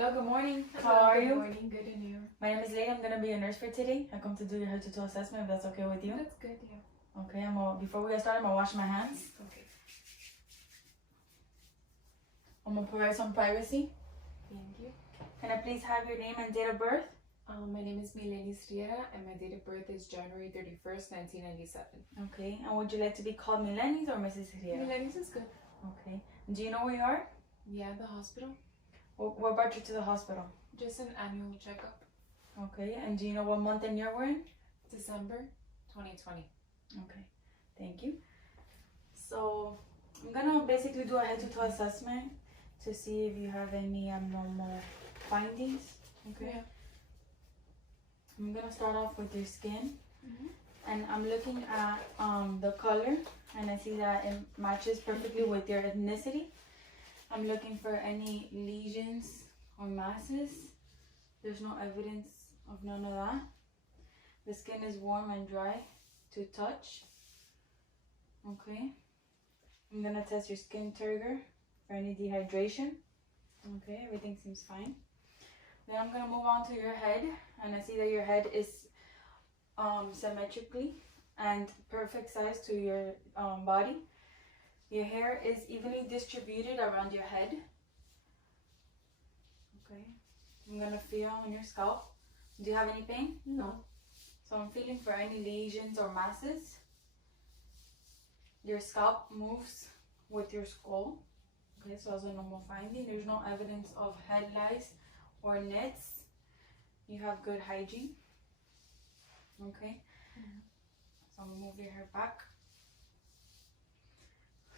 Hello, good morning. How are you? Good morning, good and you? My name is Leila. I'm gonna be a nurse for today. I come to do your head to toe assessment if that's okay with you. That's good, yeah. Okay, before we get started, I'm gonna wash my hands. Okay. I'm gonna provide some privacy. Thank you. Can I please have your name and date of birth? My name is Mileni Riera and my date of birth is January 31st, 1997. Okay, and would you like to be called Milenis or Mrs. Riera? Mileni's is good. Okay. Do you know where you are? Yeah, the hospital. What brought you to the hospital? Just an annual checkup. Okay, and do you know what month and year we're in? December 2020. Okay, thank you. So, I'm gonna basically do a head to toe assessment to see if you have any abnormal findings. Okay. Yeah. I'm gonna start off with your skin, Mm-hmm. and I'm looking at the color, and I see that it matches perfectly with your ethnicity. I'm looking for any lesions or masses. There's no evidence of none of that. The skin is warm and dry to touch. Okay. I'm gonna test your skin turgor for any dehydration. Okay, everything seems fine. Then I'm gonna move on to your head, and I see that your head is symmetrically and perfect size to your body. Your hair is evenly distributed around your head. Okay, I'm gonna feel on your scalp. Do you have any pain? No. So I'm feeling for any lesions or masses. Your scalp moves with your skull. Okay, so as a normal finding, there's no evidence of head lice or nits. You have good hygiene. Okay. Mm-hmm. So I'm gonna move your hair back.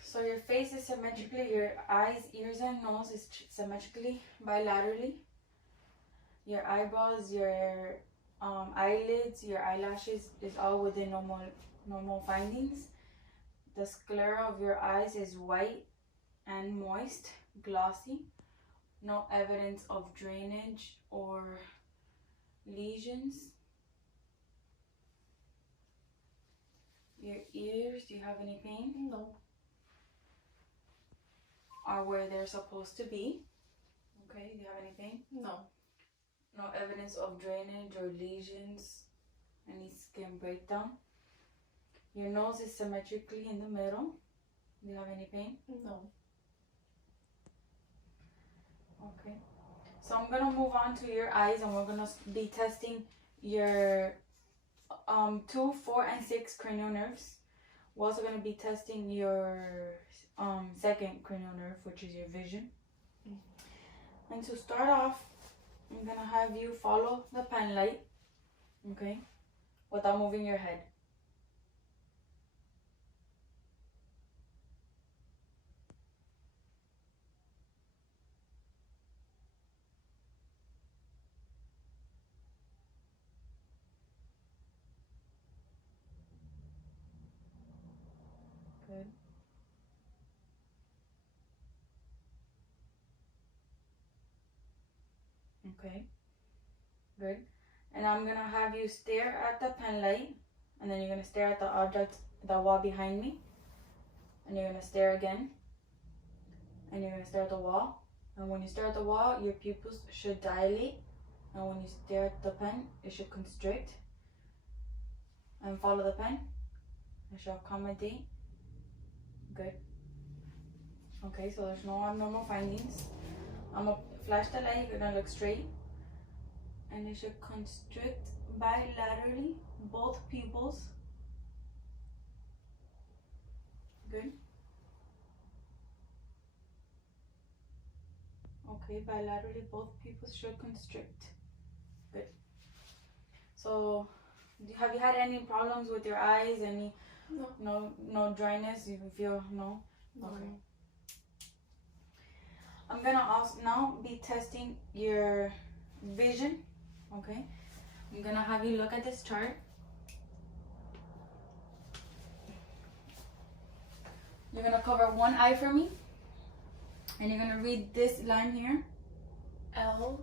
So your face is symmetrically, your eyes, ears, and nose is symmetrically bilaterally. Your eyebrows, your eyelids, your eyelashes is all within normal findings. The sclera of your eyes is white and moist, glossy. No evidence of drainage or lesions. Your ears, do you have any pain? No. Are where they're supposed to be. Okay, do you have any pain? No. No evidence of drainage or lesions, any skin breakdown. Your nose is symmetrically in the middle. Do you have any pain? No. Okay. So I'm gonna move on to your eyes, and we're gonna be testing your 2, 4, and 6 cranial nerves. We're also gonna be testing your second cranial nerve, which is your vision. Mm-hmm. And to start off, I'm gonna have you follow the pen light, okay, without moving your head. Good. Okay. Good. And I'm gonna have you stare at the pen light, and then you're gonna stare at the object, the wall behind me, and you're gonna stare again, and you're gonna stare at the wall. And when you stare at the wall, your pupils should dilate, and when you stare at the pen, it should constrict. And follow the pen. It should accommodate. Good. Okay, so there's no abnormal findings. I'm gonna flash the light. You're gonna look straight, and it should constrict bilaterally both pupils. Good. Okay, bilaterally both pupils should constrict. Good. So, have you had any problems with your eyes? Any? No dryness. You feel no? Okay. I'm gonna also now be testing your vision. Okay. I'm gonna have you look at this chart. You're gonna cover one eye for me, and you're gonna read this line here. LPED.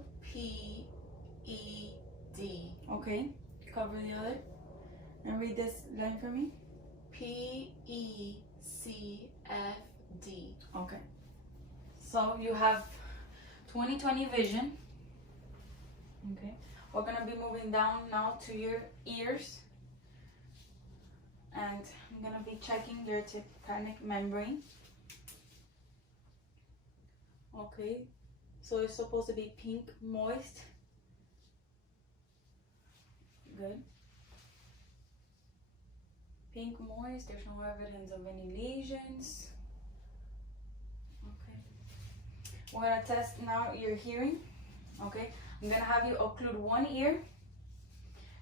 Okay. Cover the other, and read this line for me. PECFD. Okay. So you have 20/20 vision. Okay, we're gonna be moving down now to your ears, and I'm gonna be checking your tympanic membrane. Okay, so it's supposed to be pink, moist. Good. Pink, moist. There's no evidence of any lesions. Okay. We're gonna test now your hearing. Okay. I'm gonna have you occlude one ear,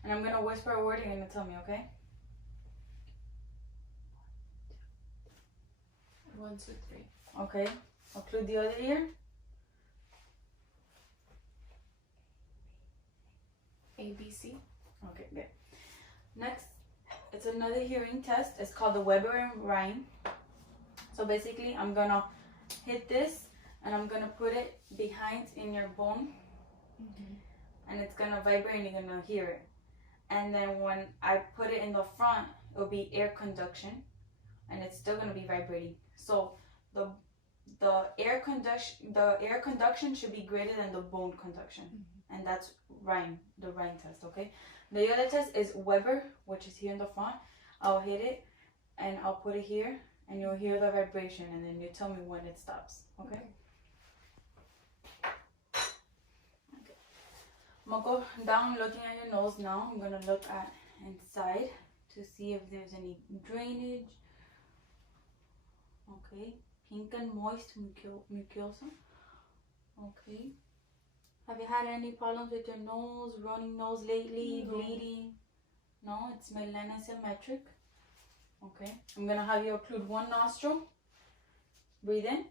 and I'm gonna whisper a word. You're gonna tell me, okay? 1, 2, 3. Okay. Occlude the other ear. A, B, C. Okay, good. Next, it's another hearing test. It's called the Weber and Rhine. So basically, I'm gonna hit this, and I'm gonna put it behind in your bone, and it's gonna vibrate, and you're gonna hear it. And then when I put it in the front, it'll be air conduction, and it's still gonna be vibrating. So the air conduction should be greater than the bone conduction, and that's Rhine, the Rhine test. Okay. The other test is Weber, which is here in the front. I'll hit it, and I'll put it here, and you'll hear the vibration, and then you tell me when it stops. Okay. I'm gonna go down looking at your nose now. I'm gonna look at inside to see if there's any drainage. Okay, pink and moist mucosa. Okay. Have you had any problems with your nose, running nose lately, No. bleeding? No, it's mild and symmetric. Okay, I'm gonna have you occlude one nostril. Breathe in.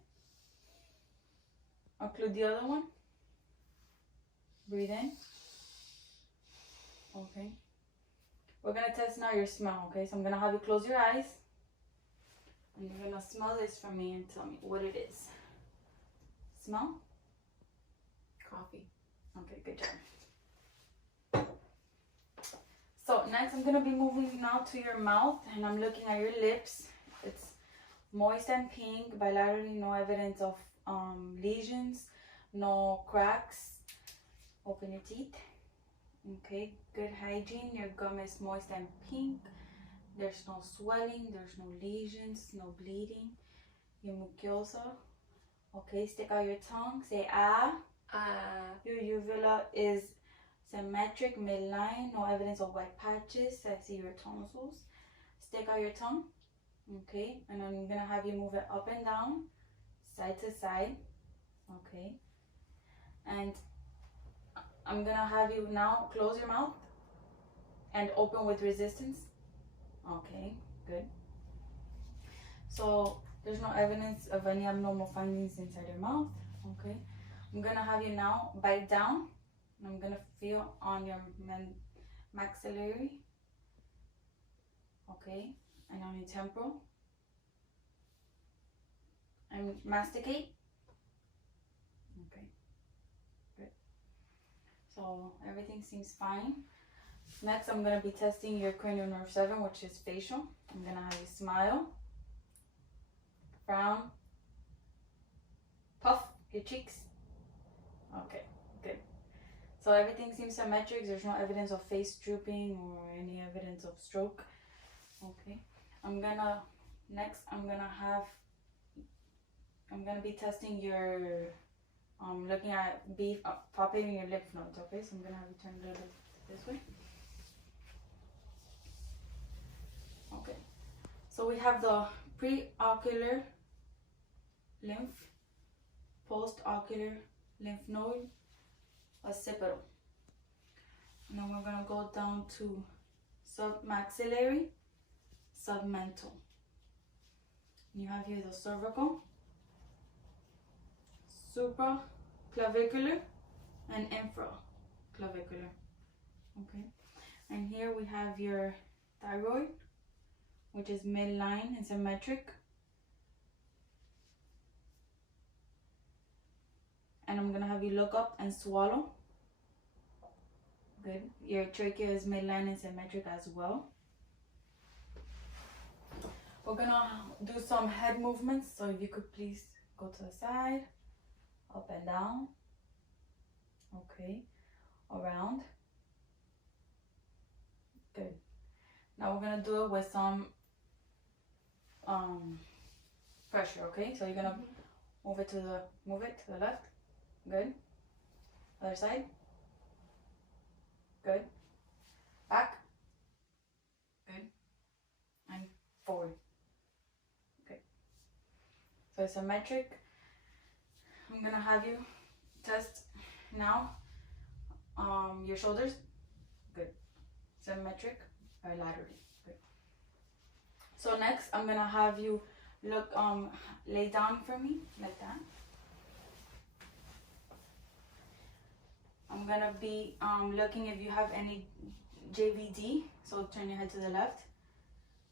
Occlude the other one. Breathe in. Okay. We're gonna test now your smell, okay? So I'm gonna have you close your eyes, and you're gonna smell this for me and tell me what it is. Smell? Coffee. Okay, good job. So next I'm gonna be moving now to your mouth, and I'm looking at your lips. It's moist and pink, bilaterally, no evidence of lesions, no cracks. Open your teeth. Okay, good hygiene. Your gum is moist and pink. There's no swelling, there's no lesions, no bleeding. Your mucosa. Okay, stick out your tongue. Say ah. Your uvula is symmetric, midline, no evidence of white patches. I see your tonsils. Stick out your tongue. Okay, and I'm gonna have you move it up and down, side to side. Okay, and I'm gonna have you now close your mouth and open with resistance. Okay, good. So there's no evidence of any abnormal findings inside your mouth. Okay, I'm gonna have you now bite down. I'm gonna feel on your maxillary. Okay, and on your temporal. And masticate. Okay, good. So everything seems fine. Next, I'm gonna be testing your cranial nerve 7, which is facial. I'm gonna have you smile, frown, puff your cheeks. Okay, good. So everything seems symmetric. There's no evidence of face drooping or any evidence of stroke. Okay, I'm gonna be testing your looking at beef palpating your lymph nodes. Okay, so I'm gonna have you turn a little bit this way. Okay, so we have the preocular lymph, postocular lymph node, occipital. And then we're gonna go down to submaxillary, submental. You have here the cervical, supraclavicular, and infraclavicular. Okay, and here we have your thyroid, which is midline and symmetric. And I'm gonna have you look up and swallow. Good. Your trachea is midline and symmetric as well. We're gonna do some head movements, so if you could please go to the side, up and down. Okay. around. Good. Now we're gonna do it with some pressure, okay? So you're gonna move it to the left. Good. Other side. Good. Back. Good. And forward. Okay. So it's symmetric. I'm gonna have you test now your shoulders. Good. Symmetric bilaterally. Good. So next I'm gonna have you look lay down for me like that. I'm gonna be looking if you have any JVD, so turn your head to the left.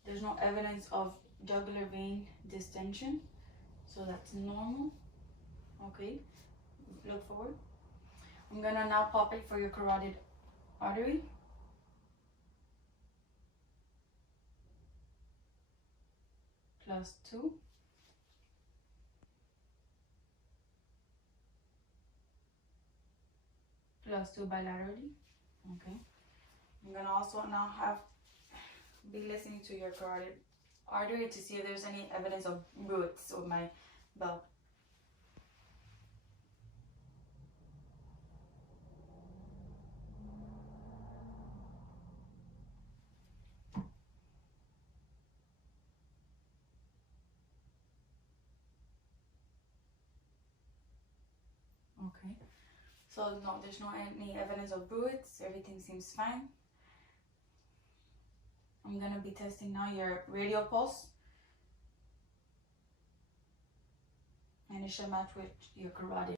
There's no evidence of jugular vein distension, so that's normal. Okay, look forward. I'm gonna now palpate for your carotid artery. +2. +2 bilaterally. Okay. I'm gonna also now be listening to your carotid artery to see if there's any evidence of roots of my belt. Okay. So no, there's no any evidence of roots. Everything seems fine. I'm gonna be testing now your radial pulse. And it should match with your carotid.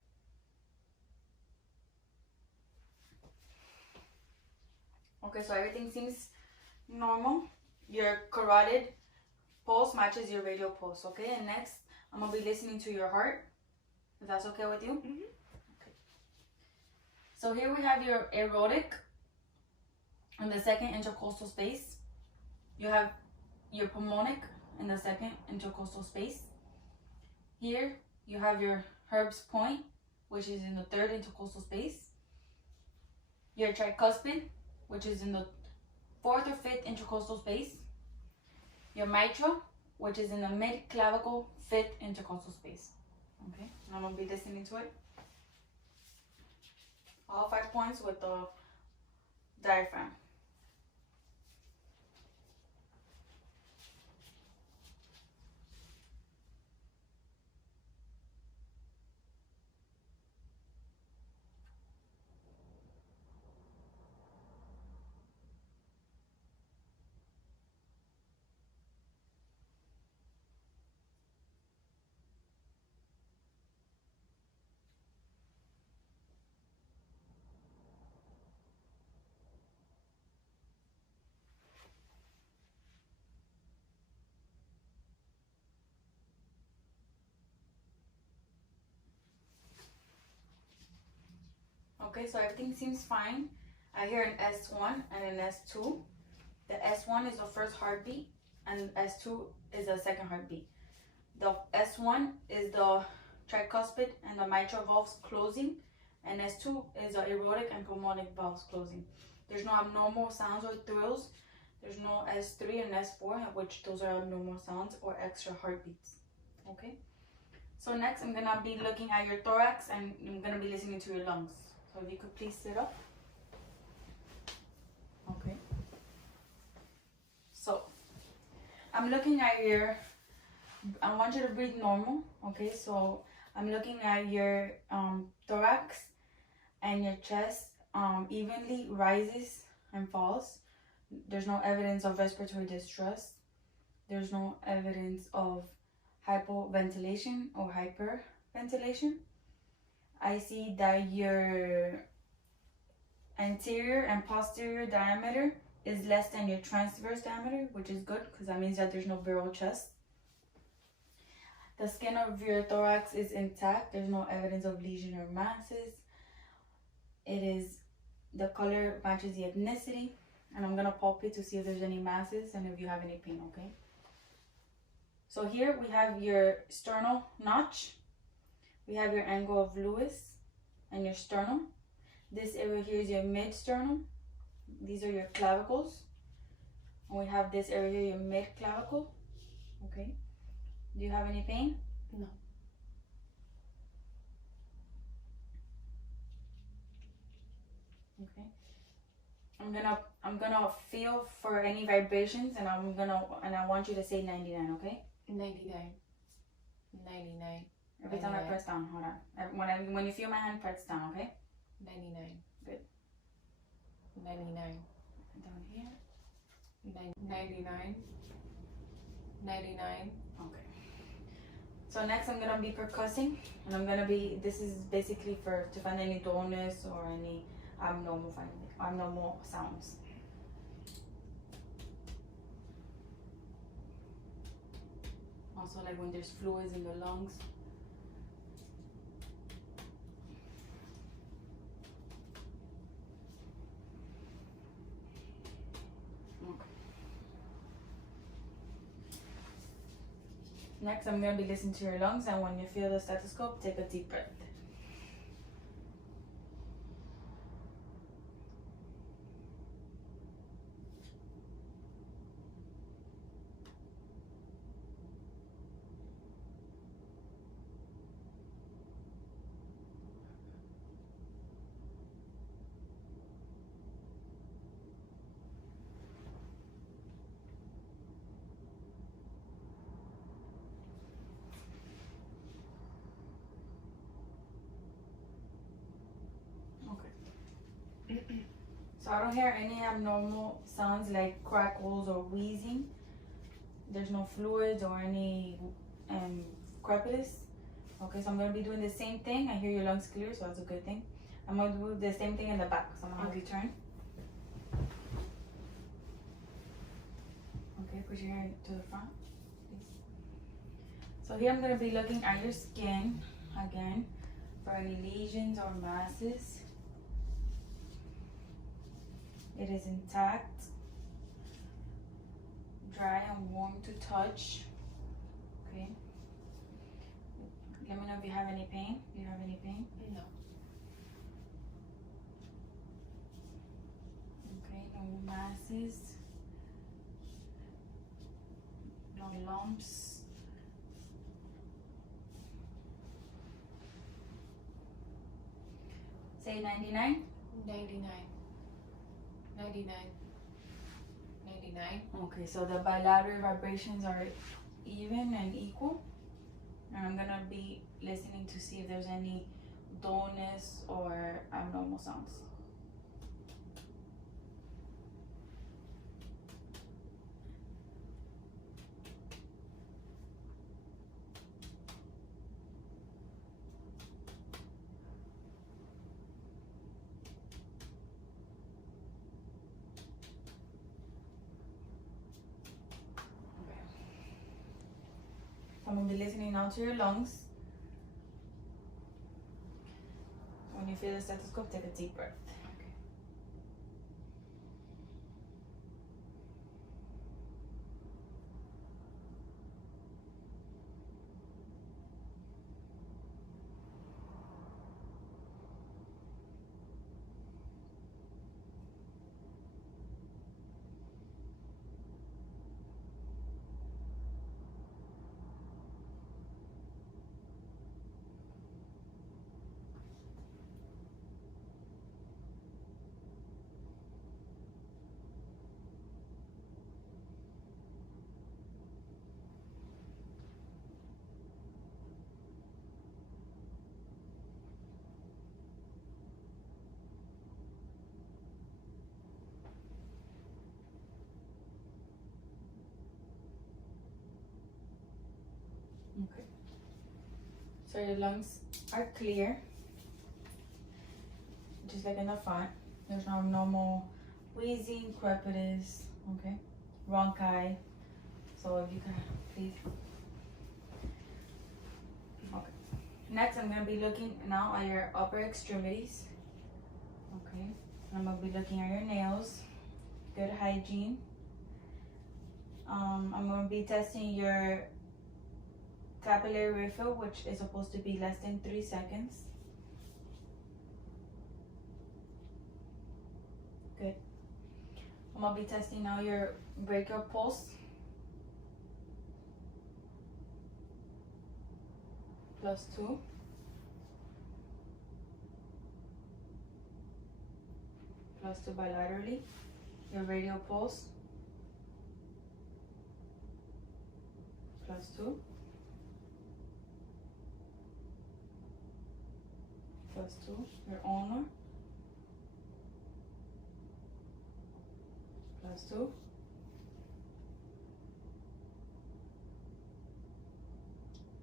Okay, so everything seems normal. Your carotid pulse matches your radial pulse, okay? And next, I'm gonna be listening to your heart, if that's okay with you. Okay. So here we have your aortic in the second intercostal space. You have your pulmonic in the second intercostal space. Here you have your Herb's point, which is in the third intercostal space. Your tricuspid, which is in the fourth or fifth intercostal space. Your mitral, which is in the mid-clavicle fifth intercostal space. Okay, and I'm gonna be listening to it. All 5 points with the diaphragm. Okay, so everything seems fine. I hear an S1 and an S2. The S1 is the first heartbeat and S2 is the second heartbeat. The S1 is the tricuspid and the mitral valves closing, and S2 is the aortic and pulmonic valves closing. There's no abnormal sounds or thrills. There's no S3 and S4, which those are abnormal sounds or extra heartbeats. Okay? So next I'm gonna be looking at your thorax and I'm gonna be listening to your lungs. So if you could please sit up. Okay. So I'm looking at I want you to breathe normal. Okay, so I'm looking at your thorax and your chest evenly rises and falls. There's no evidence of respiratory distress. There's no evidence of hypoventilation or hyperventilation. I see that your anterior and posterior diameter is less than your transverse diameter, which is good because that means that there's no viral chest. The skin of your thorax is intact. There's no evidence of lesion or masses. The color matches the ethnicity. And I'm going to palpate to see if there's any masses and if you have any pain, okay? So here we have your sternal notch. We have your angle of Lewis and your sternum. This area here is your mid sternum. These are your clavicles. And we have this area here, your mid clavicle. Okay. Do you have any pain? No. Okay. I'm gonna feel for any vibrations, and I want you to say 99. Okay. 99. 99. Every time I press down, hold on. When you feel my hand, press down. Okay. 99. Good. 99. Down here. 99. 99. Okay. So next I'm gonna be percussing, and this is basically to find any dullness or any abnormal sounds. Also, like when there's fluids in the lungs. Next, I'm going to be listening to your lungs, and when you feel the stethoscope, take a deep breath. So I don't hear any abnormal sounds like crackles or wheezing. There's no fluids or any crepitus. Okay, so I'm going to be doing the same thing. I hear your lungs clear, so that's a good thing. I'm going to do the same thing in the back. So I'm going to have you turn. Okay, put your hair to the front, please. So here I'm going to be looking at your skin again for any lesions or masses. It is intact, dry and warm to touch. Okay. Let me know if you have any pain. Do you have any pain? No. Okay, no masses, no lumps. Say 99. 99. 99. 99. Okay, so the bilateral vibrations are even and equal. And I'm gonna be listening to see if there's any dullness or abnormal sounds. I'm going to be listening now to your lungs. When you feel the stethoscope, take a deep breath. Okay. Okay. So your lungs are clear, just like in the front. There's no normal wheezing, crepitus, okay, bronchi. So if you can please. Okay. Next, I'm gonna be looking now at your upper extremities. Okay. I'm gonna be looking at your nails. Good hygiene. I'm gonna be testing your capillary refill, which is supposed to be less than 3 seconds. I'm gonna be testing now your brachial pulse. +2. +2 bilaterally. Your radial pulse. +2. +2. Your ulnar. +2.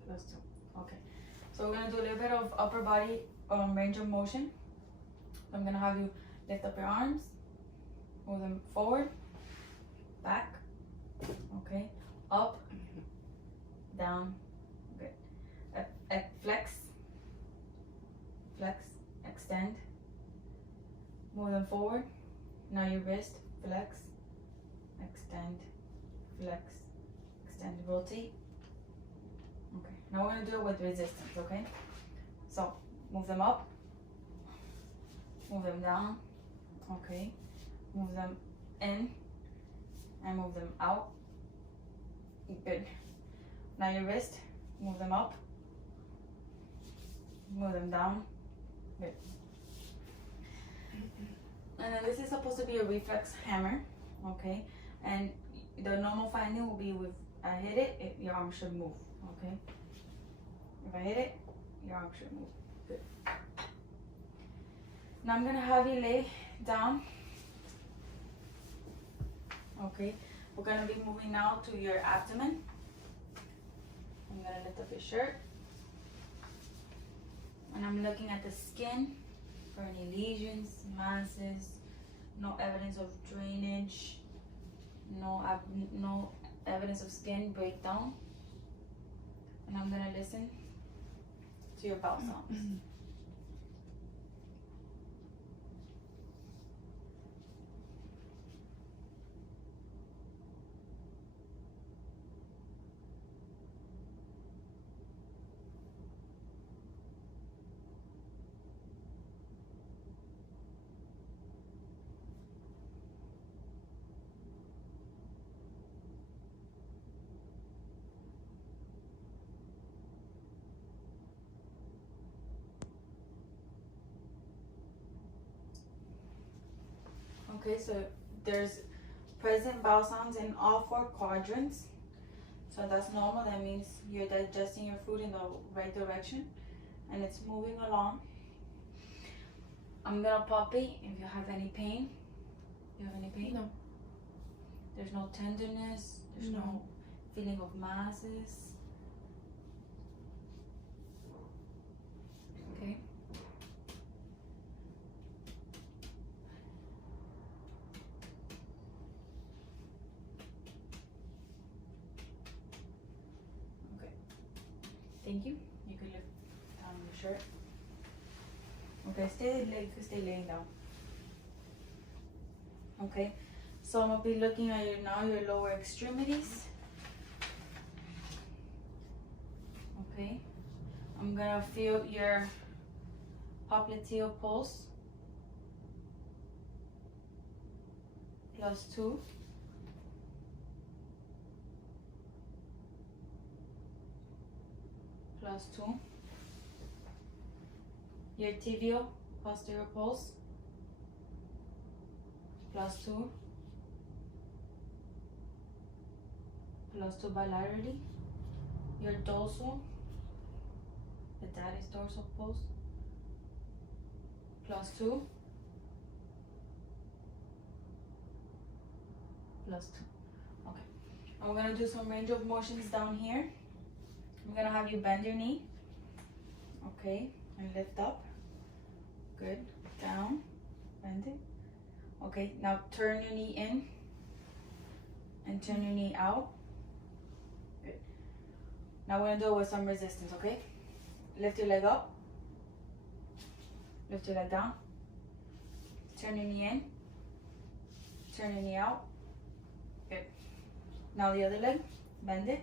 +2. Okay. So we're gonna do a little bit of upper body range of motion. I'm gonna have you lift up your arms, move them forward, back, okay, up, down, good. Flex, flex, extend, move them forward. Now your wrist, flex, extend, flex, extend, rotate. Okay, now we're gonna do it with resistance, okay? So move them up, move them down, okay, move them in and move them out. Good. Now your wrist, move them up, move them down. Good. And then this is supposed to be a reflex hammer, okay? And the normal finding will be with I hit it, your arm should move, okay? If I hit it, your arm should move. Good. Now I'm gonna have you lay down. Okay, we're gonna be moving now to your abdomen. I'm gonna lift up your shirt. And I'm looking at the skin for any lesions, masses, no evidence of drainage, no evidence of skin breakdown. And I'm gonna listen to your bowel sounds. Okay, so there's present bowel sounds in all 4 quadrants. So that's normal. That means you're digesting your food in the right direction and it's moving along. I'm gonna palpate if you have any pain. You have any pain? No. There's no tenderness. There's no feeling of masses. Okay. Thank you. You can lift down your shirt. Okay, stay laying down. Okay, so I'm gonna be looking at your lower extremities. Okay, I'm gonna feel your popliteal pulse. +2. +2. Your tibial posterior pulse. +2. +2 bilaterally. Your dorsal, the daddy's dorsal pulse. +2. +2. Okay. And we're gonna do some range of motions down here. I'm gonna have you bend your knee. Okay, and lift up. Good. Down. Bend it. Okay, now turn your knee in and turn your knee out. Good. Now we're gonna do it with some resistance, okay? Lift your leg up. Lift your leg down. Turn your knee in. Turn your knee out. Good. Now the other leg. Bend it.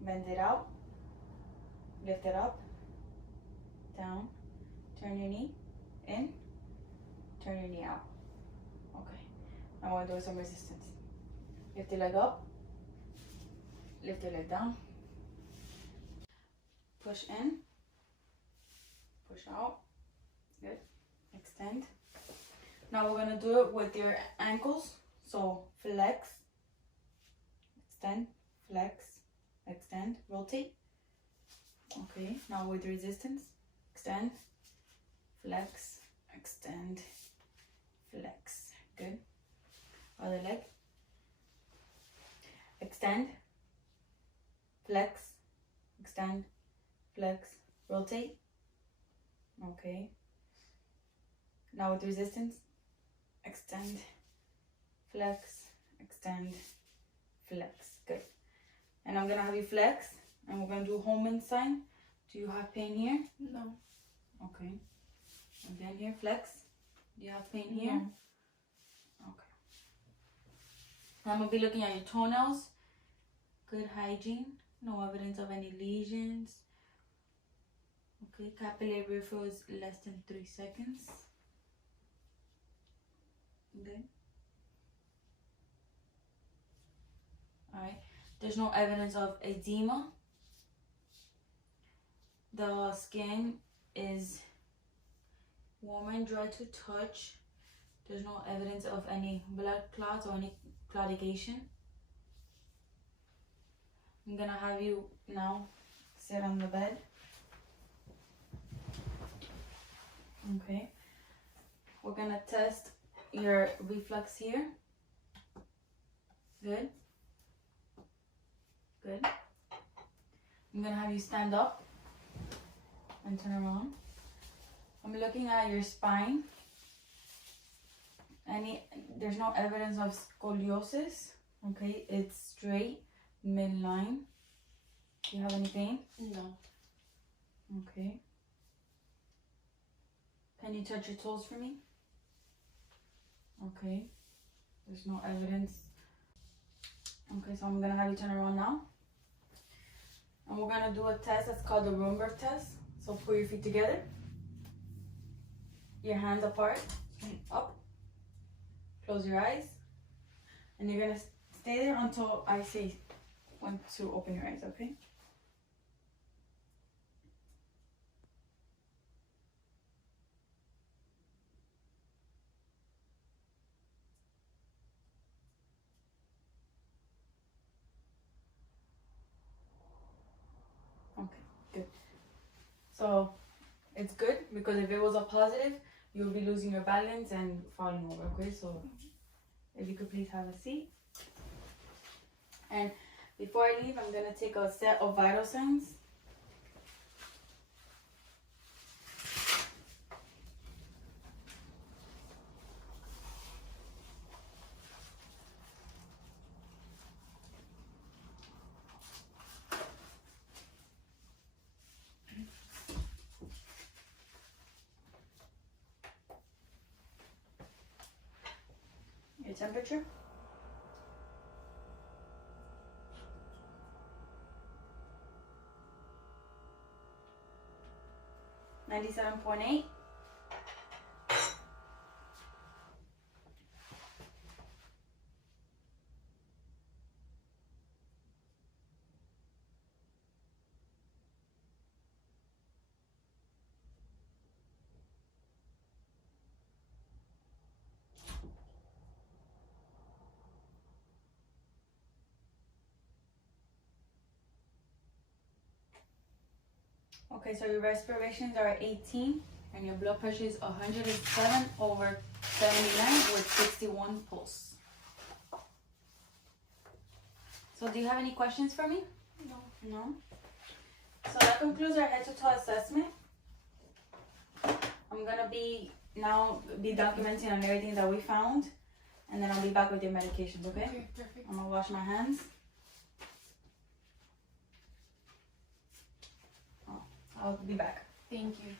Bend it out. Lift it up. Down. Turn your knee in. Turn your knee out. Okay. I want to do some resistance. Lift your leg up. Lift your leg down. Push in. Push out. Good. Extend. Now we're going to do it with your ankles. So flex. Extend. Flex. Extend. Rotate. Okay. Now with resistance. Extend. Flex. Extend. Flex. Good. Other leg. Extend. Flex. Extend. Flex. Rotate. Okay. Now with resistance. Extend. Flex. Extend. Flex. Good. And I'm gonna have you flex. And we're gonna do Holman sign. Do you have pain here? No. Okay. And then here, flex. Do you have pain here? No. Okay. I'm gonna be looking at your toenails. Good hygiene. No evidence of any lesions. Okay, capillary refill is less than 3 seconds. Good. Alright. There's no evidence of edema. The skin is warm and dry to touch. There's no evidence of any blood clots or any claudication. I'm gonna have you now sit on the bed. Okay. We're gonna test your reflex here. Good. Good. I'm gonna have you stand up and turn around. I'm looking at your spine. There's no evidence of scoliosis. Okay, it's straight, midline. Do you have any pain? No. Okay. Can you touch your toes for me? Okay. There's no evidence. Okay, so I'm gonna have you turn around now. And we're gonna do a test that's called the Rumberg test. So put your feet together. Your hands apart and up. Close your eyes. And you're gonna stay there until I say when to open your eyes, okay? Okay, good. So it's good because if it was a positive, you'll be losing your balance and falling over, okay? So if you could please have a seat. And before I leave, I'm gonna take a set of vital signs. Your temperature. .8. Okay, so your respirations are 18 and your blood pressure is 107/79 with 61 pulse. So do you have any questions for me? No. No? So that concludes our head to toe assessment. I'm gonna be documenting on everything that we found, and then I'll be back with your medications, okay? Okay, perfect. I'm gonna wash my hands. I'll be back. Thank you.